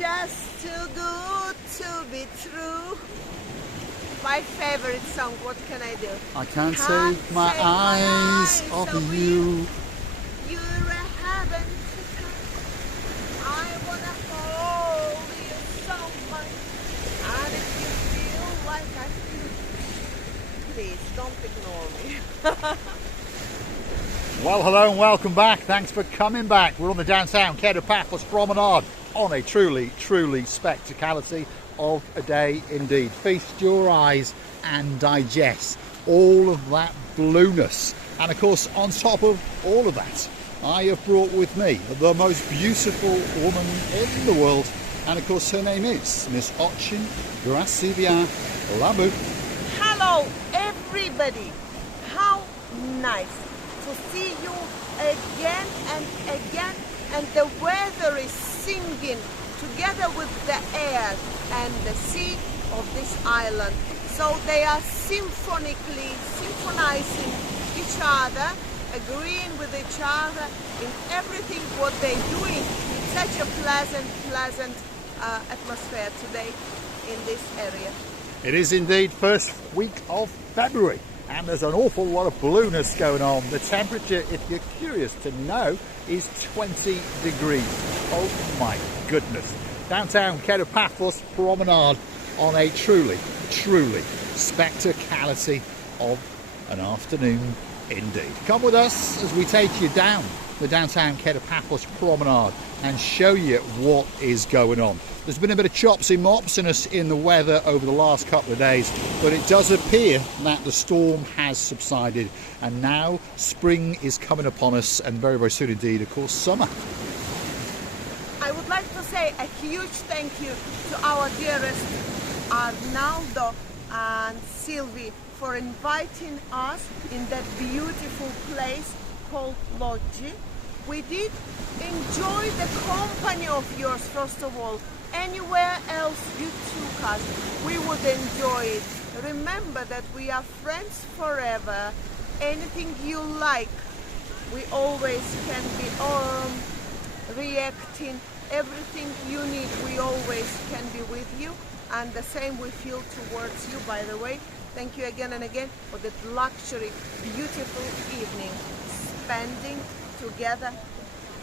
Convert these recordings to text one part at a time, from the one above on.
just too good to be true. My favorite song, what can I do? I can't take my eyes off of you. You're a heaven to touch. I wanna hold you so much. And if you feel like I feel, please don't ignore me. Well, hello and welcome back. Thanks for coming back. We're on the downtown Kato Paphos Promenade on a truly spectacality of a day indeed. Feast your eyes and digest all of that blueness. And of course, on top of all of that, I have brought with me the most beautiful woman in the world. And of course, her name is Miss Ochin Gracivia Labu. Hello, everybody. How nice to see you again and again, and the weather is singing together with the air and the sea of this island. So they are symphonizing each other, agreeing with each other in everything what they're doing. It's such a pleasant atmosphere today in this area. It is indeed first week of February. And there's an awful lot of blueness going on. The temperature, if you're curious to know, is 20 degrees. Oh my goodness. Downtown Kato Paphos Promenade on a truly spectacality of an afternoon indeed. Come with us as we take you down the downtown Kato Paphos Promenade and show you what is going on. There's been a bit of chops and mops in the weather over the last couple of days, but it does appear that the storm has subsided and now spring is coming upon us, and very soon indeed, of course, summer. I would like to say a huge thank you to our dearest Arnaldo and Sylvie for inviting us in that beautiful place called Lodge. We did enjoy the company of yours, first of all. Anywhere else you took us, we would enjoy it. Remember that we are friends forever. Anything you like, we always can be reacting. Everything you need, we always can be with you. And the same we feel towards you, by the way. Thank you again and again for that luxury, beautiful evening, spending together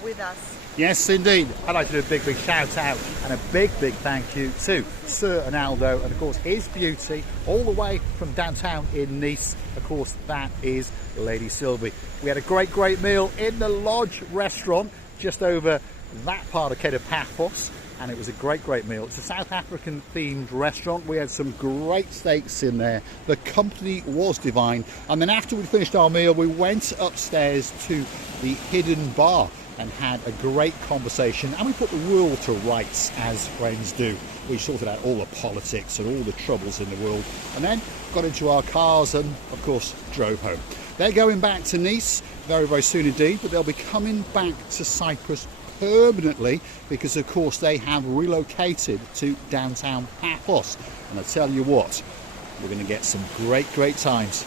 with us. Yes, indeed. I'd like to do a big shout out and a big thank you to Sir Arnaldo and of course his beauty all the way from downtown in Nice. Of course, that is Lady Sylvie. We had a great meal in the Lodge restaurant just over that part of Kato Paphos, and it was a great meal. It's a South African themed restaurant. We had some great steaks in there. The company was divine. And then after we finished our meal, we went upstairs to the hidden bar and had a great conversation, and we put the world to rights as friends do. We sorted out all the politics and all the troubles in the world, and then got into our cars and of course drove home. They're going back to Nice very soon indeed, but they'll be coming back to Cyprus permanently because of course they have relocated to downtown Paphos. And I tell you what, we're going to get some great times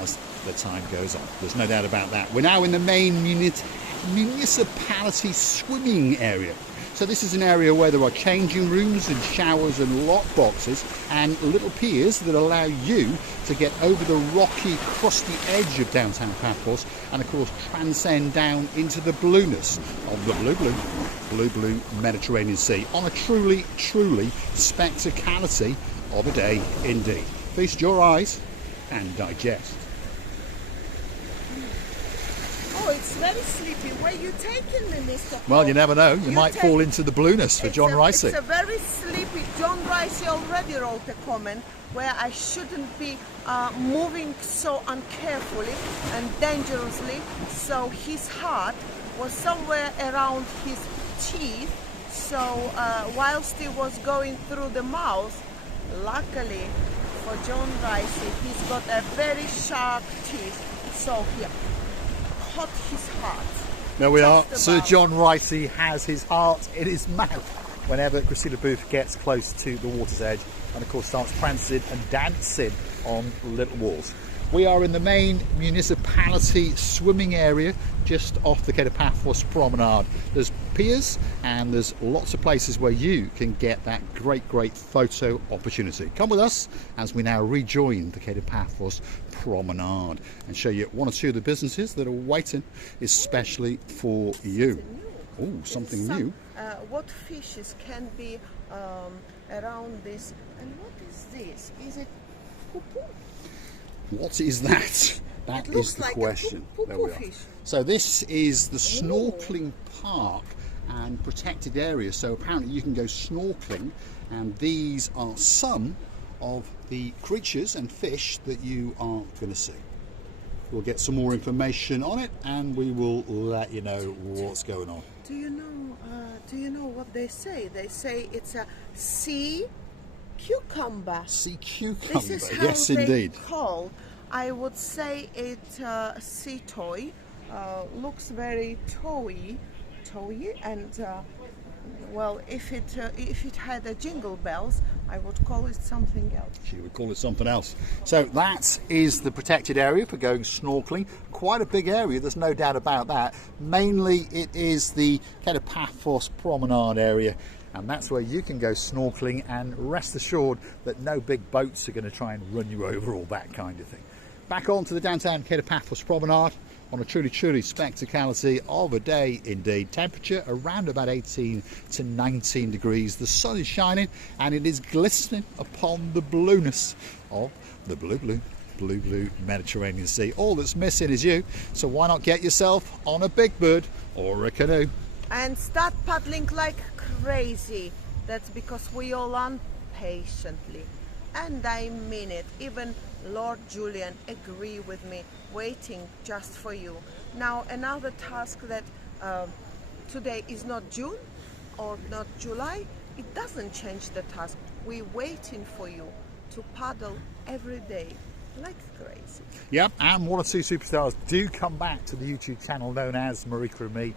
as the time goes on. There's no doubt about that. We're now in the main municipality swimming area. So this is an area where there are changing rooms and showers and lock boxes and little piers that allow you to get over the rocky, crusty edge of downtown Paphos and of course transcend down into the blueness of the blue Mediterranean Sea on a truly spectacality of a day indeed. Feast your eyes and digest. Oh, it's very sleepy. Where you taking me, Mr. Well, you never know. You might fall into the blueness for John Ricey. It's a very sleepy. John Ricey already wrote a comment where I shouldn't be moving so uncarefully and dangerously. So his heart was somewhere around his teeth. So whilst he was going through the mouth, luckily for John Ricey, he's got a very sharp teeth. So he caught his heart. There we are. Sir John Ricey has his heart in his mouth whenever Christina Booth gets close to the water's edge and of course starts prancing and dancing on little walls. We are in the main municipality swimming area just off the Kato Paphos Promenade. There's piers and there's lots of places where you can get that great photo opportunity. Come with us as we now rejoin the Kato Paphos Promenade and show you one or two of the businesses that are waiting especially for you. Oh, something new. What fishes can be around this? And what is this? Is it poo-poo? What is that? That is the question. There we are. So this is the snorkeling park and protected area. So apparently you can go snorkeling, and these are some of the creatures and fish that you are going to see. We'll get some more information on it, and we will let you know what's going on. Do you know what they say? They say it's a sea cucumber. Sea cucumber. This is how yes, they indeed. call. I would say it's a sea toy. Looks very toy, and well, if it had a jingle bells, I would call it something else. She would call it something else. So that is the protected area for going snorkeling. Quite a big area, there's no doubt about that. Mainly it is the Kato Paphos Promenade area, and that's where you can go snorkeling, and rest assured that no big boats are going to try and run you over, all that kind of thing. Back on to the downtown Kato Paphos Promenade on a truly spectacality of a day indeed. Temperature around about 18 to 19 degrees. The sun is shining and it is glistening upon the blueness of the blue Mediterranean Sea. All that's missing is you, so why not get yourself on a big bird or a canoe and start paddling like crazy. That's because we all learn patiently, and I mean it. Even Lord Julian agree with me, waiting just for you. Now another task that today is not June or not July, it doesn't change the task. We're waiting for you to paddle every day like crazy. Yep, and one or two superstars do come back to the YouTube channel known as Marika and me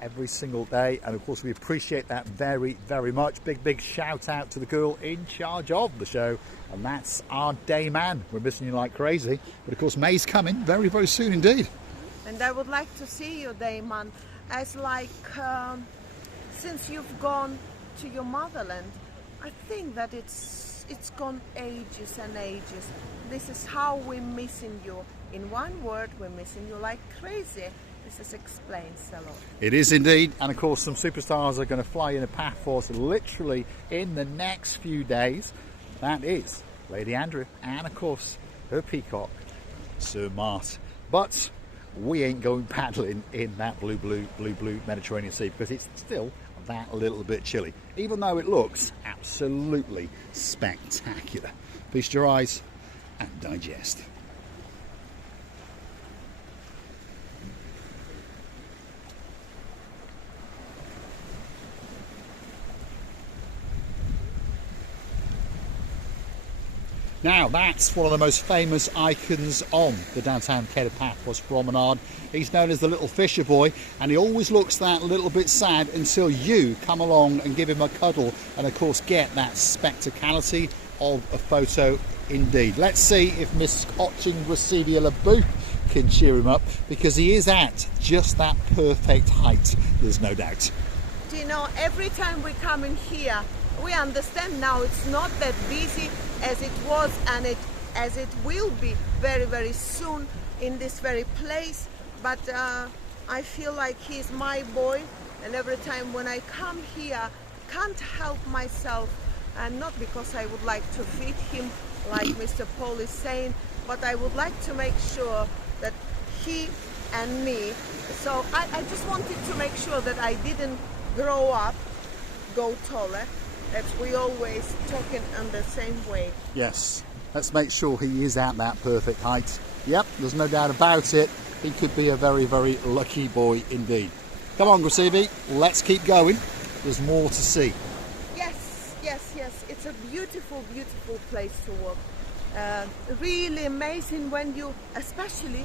every single day, and of course we appreciate that very much. Big shout out to the girl in charge of the show, and that's our day man. We're missing you like crazy, but of course May's coming very soon indeed. And I would like to see you, day man, as like since you've gone to your motherland, I think that it's gone ages and ages. This is how we're missing you. In one word, we're missing you like crazy. This explains a lot. It is indeed, and of course some superstars are going to fly into Paphos literally in the next few days. That is Lady Andrew and of course her peacock, Sir Mart. But we ain't going paddling in that blue Mediterranean Sea because it's still that little bit chilly, even though it looks absolutely spectacular. Feast your eyes and digest. Now that's one of the most famous icons on the downtown Kato Paphos Promenade. He's known as the little fisher boy, and he always looks that little bit sad until you come along and give him a cuddle and of course get that spectacality of a photo indeed. Let's see if Miss Cochin Gracidia LaBeouf can cheer him up, because he is at just that perfect height, there's no doubt. Do you know, every time we come in here, we understand now it's not that busy as it was, and as it will be very soon in this very place. But I feel like he's my boy, and every time when I come here, can't help myself, and not because I would like to feed him like Mr. Paul is saying, but I would like to make sure that he and me, so I just wanted to make sure that I didn't grow up, go taller. That we always talking in the same way. Yes, let's make sure he is at that perfect height. Yep, there's no doubt about it. He could be a very lucky boy indeed. Come on, Gracibi, let's keep going. There's more to see. Yes. It's a beautiful place to walk. Really amazing when you, especially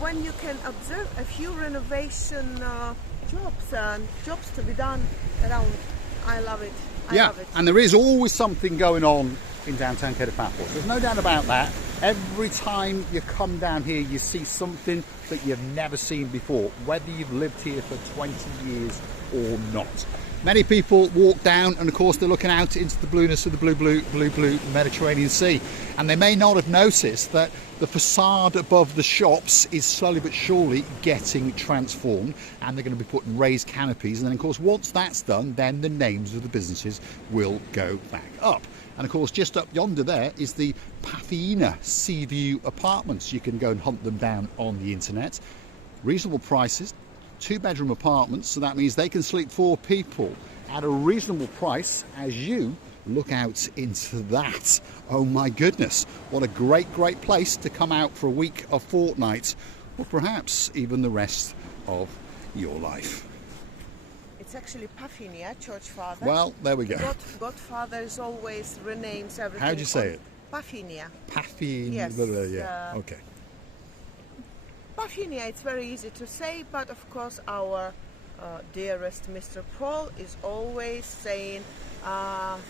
when you can observe a few renovation jobs to be done around. I love it. I love it. And there is always something going on in downtown Kato Paphos. There's no doubt about that. Every time you come down here, you see something that you've never seen before, whether you've lived here for 20 years or not. Many people walk down, and of course they're looking out into the blueness of the blue Mediterranean Sea, and they may not have noticed that the facade above the shops is slowly but surely getting transformed, and they're going to be putting raised canopies, and then of course once that's done, then the names of the businesses will go back up. And of course just up yonder there is the Paphos Sea View apartments. You can go and hunt them down on the internet. Reasonable prices. 2-bedroom apartments, so that means they can sleep 4 people at a reasonable price as you look out into that. Oh my goodness, what a great place to come out for a week, a fortnight, or perhaps even the rest of your life. It's actually Paphinia, Church Father. Well, there we go. Godfather is always renames everything. How do you say it? Paphinia. Paphinia. Yes. Yeah. Okay. Paphinia, it's very easy to say, but of course our dearest Mr. Paul is always saying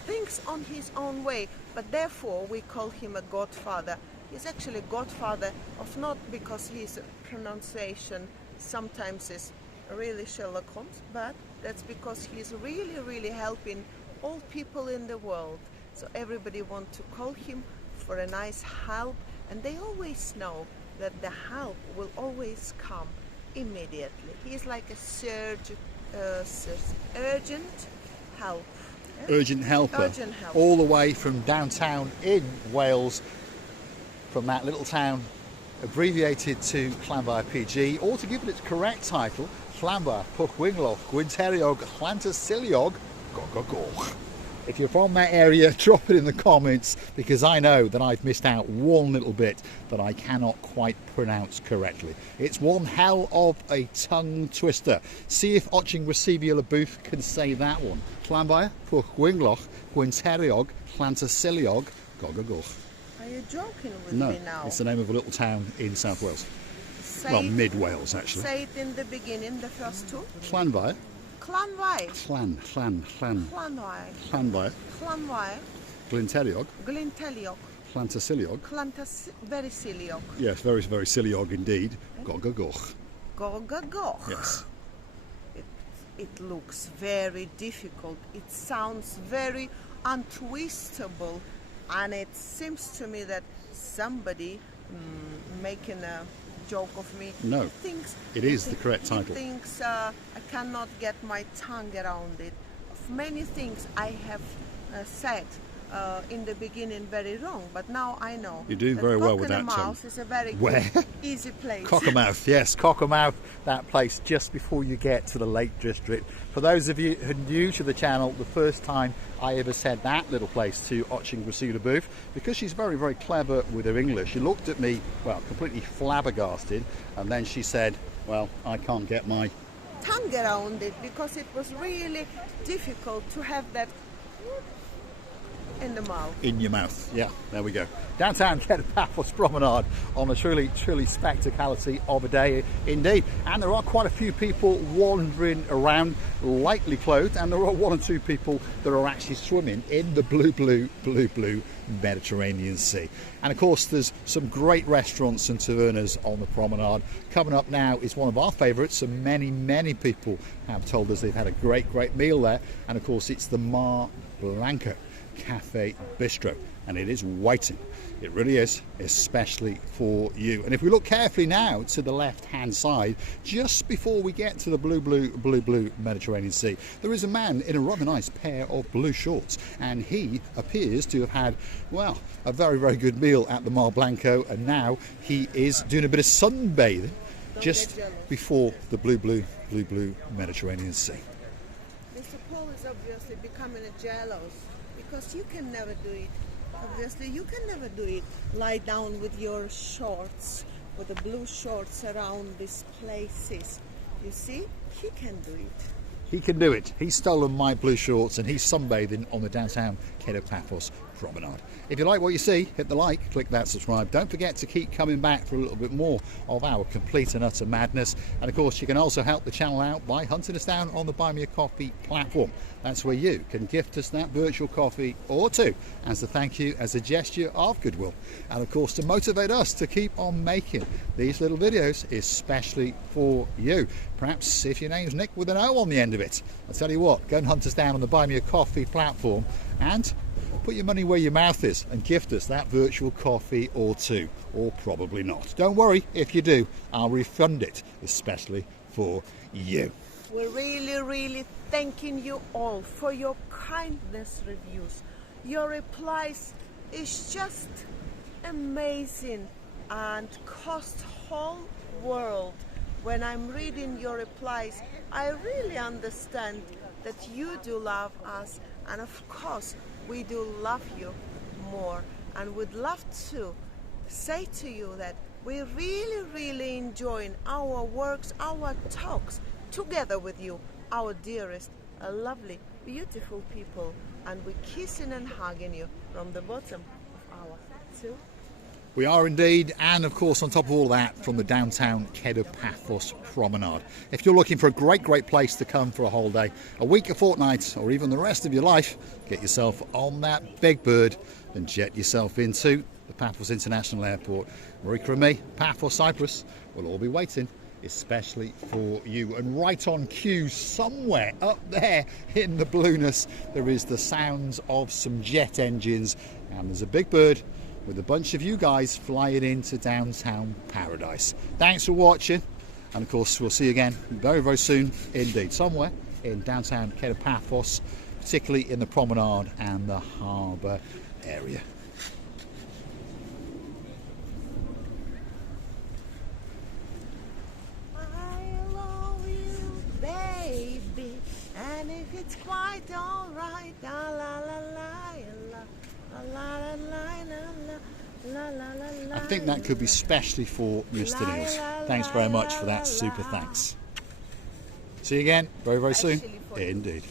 things on his own way, but therefore we call him a godfather. He's actually godfather of not because his pronunciation sometimes is really Sherlock Holmes, but that's because he's really helping all people in the world. So everybody wants to call him for a nice help, and they always know that the help will always come immediately. He is like a urgent help. Urgent helper. Urgent help. All the way from downtown in Wales, from that little town abbreviated to Llanfair PG, or to give it its correct title, Llanfair Pwllgwyngyllgoch Gwynteriog Llantysilioog Gogogoch. If you're from that area, drop it in the comments, because I know that I've missed out one little bit that I cannot quite pronounce correctly. It's one hell of a tongue twister. See if Oching Receiver Booth can say that one. Llanfair Pwllgwyngyllgoch Gwynteriog Llantysilioog Gogogoch. Are you joking with No, me now? it's the name of a little town in South Wales. Well, mid-Wales actually. Say it in the beginning, the first two. Llanfair. Llanfair. Llanfair. Llanfair. Glenteriog. Glinteliog. Llantysilioog. Very Siliog. Yes, very Siliog indeed. Gogogoch. Gogogoch. Yes. It looks very difficult. It sounds very untwistable, and it seems to me that somebody making a joke of me. No, it is the correct title. He thinks I cannot get my tongue around it. Of many things I have said in the beginning very wrong, but now I know. You're doing very well with that Cockermouth is a very easy place. Cockermouth, yes, Cockermouth, that place just before you get to the Lake District. For those of you who are new to the channel, the first time I ever said that little place to Oching Receiver Booth, because she's very clever with her English, she looked at me, well, completely flabbergasted, and then she said, well, I can't get my tongue around it, because it was really difficult to have that in the mouth. In your mouth, yeah, there we go. Downtown Kato Paphos Promenade on a truly spectacularity of a day indeed. And there are quite a few people wandering around, lightly clothed, and there are 1 or 2 people that are actually swimming in the blue Mediterranean Sea. And of course there's some great restaurants and tavernas on the promenade. Coming up now is one of our favourites, and many people have told us they've had a great meal there, and of course it's the Mar Blanco Cafe Bistro, and it is waiting. It really is, especially for you. And if we look carefully now to the left hand side, just before we get to the blue Mediterranean Sea, there is a man in a rather nice pair of blue shorts, and he appears to have had, well, a very good meal at the Mar Blanco, and now he is doing a bit of sunbathing just before the blue Mediterranean Sea. Mr. Paul is obviously becoming a jealous, because you can never do it. Obviously, you can never do it. Lie down with your shorts, with the blue shorts around these places. You see, he can do it. He can do it. He's stolen my blue shorts, and he's sunbathing on the downtown Kato Paphos Promenade. If you like what you see, hit the like, click that subscribe. Don't forget to keep coming back for a little bit more of our complete and utter madness. And of course, you can also help the channel out by hunting us down on the Buy Me a Coffee platform. That's where you can gift us that virtual coffee or two as a thank you, as a gesture of goodwill. And of course, to motivate us to keep on making these little videos, especially for you. Perhaps if your name's Nick with an O on the end of it. I'll tell you what, go and hunt us down on the Buy Me a Coffee platform and put your money where your mouth is and gift us that virtual coffee or two, or probably not. Don't worry, if you do, I'll refund it, especially for you. We're really thanking you all for your kindness reviews. Your replies is just amazing and cost whole world. When I'm reading your replies, I really understand that you do love us, and of course we do love you more, and would love to say to you that we're really enjoying our works, our talks together with you, our dearest, lovely, beautiful people, and we're kissing and hugging you from the bottom of our soul. We are indeed, and of course on top of all that, from the downtown Kato Paphos Promenade. If you're looking for a great place to come for a whole day, a week, a fortnight, or even the rest of your life, get yourself on that big bird and jet yourself into the Paphos International Airport. Marika and me, Paphos Cyprus, will all be waiting, especially for you. And right on cue, somewhere up there in the blueness, there is the sounds of some jet engines, and there's a big bird with a bunch of you guys flying into downtown paradise. Thanks for watching, and of course we'll see you again very soon indeed, somewhere in downtown Kato Paphos, particularly in the promenade and the harbour area. I love you, baby, and if it's quite alright, la la la la la la la la la. I think that could be specially for Mr. Niels. Thanks very much for that super thanks. See you again very soon indeed.